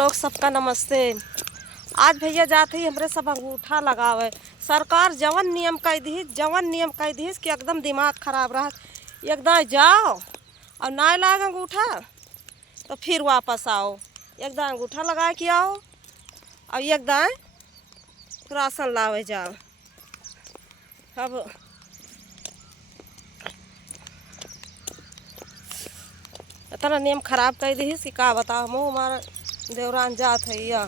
लोग सबका नमस्ते। आज भैया जाते ही हमरे सब अंगूठा लगावे। सरकार जवन नियम कह दी कि एकदम दिमाग खराब रहा। एकदम जाओ और ना लाग अंगूठा तो फिर वापस आओ। एकदम अंगूठा लगा के आओ और एकदम राशन लावे जाओ। अब इतना नियम खराब कर दी कि का बताओ। मुँह हमारा देवरान जात है या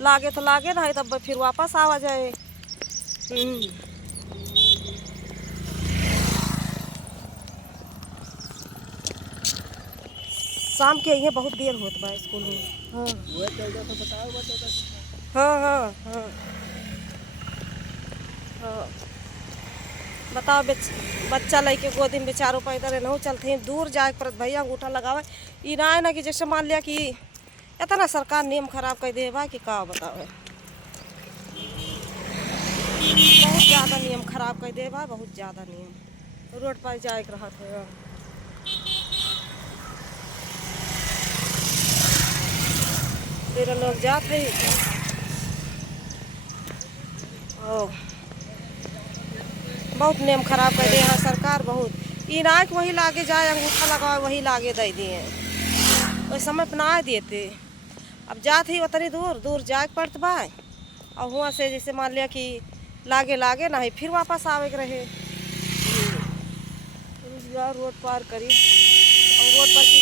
लागे तो लागे ना, तब फिर वापस आवा जाए। शाम के ये बहुत देर होत बा स्कूल में। हाँ हाँ हाँ हाँ बताओ। बच्चा लेके गोदी में बेचारों पैदल नहीं चलते हैं, दूर जाए पड़त भैया अंगूठा लगावे। ई ना है ना कि जैसे मान लिया कि इतना सरकार नियम खराब कर दे बा कि का बतावे। बहुत ज़्यादा नियम खराब कर दे बा, बहुत ज़्यादा नियम। रोड पर जाए के रहा थे तेरे लोग जाते ही बहुत नियम खराब कर दिए यहाँ सरकार। बहुत इनाक वही लागे जाए अंगूठा लगाओ वही लागे दे दिए, वही समय अपना देते। अब जात ही उतनी दूर दूर जाए पड़त बा और वहाँ से जैसे मान लिया कि लागे लागे ना ही फिर वापस आवे के रहे। रोड पार करी और रोड पर की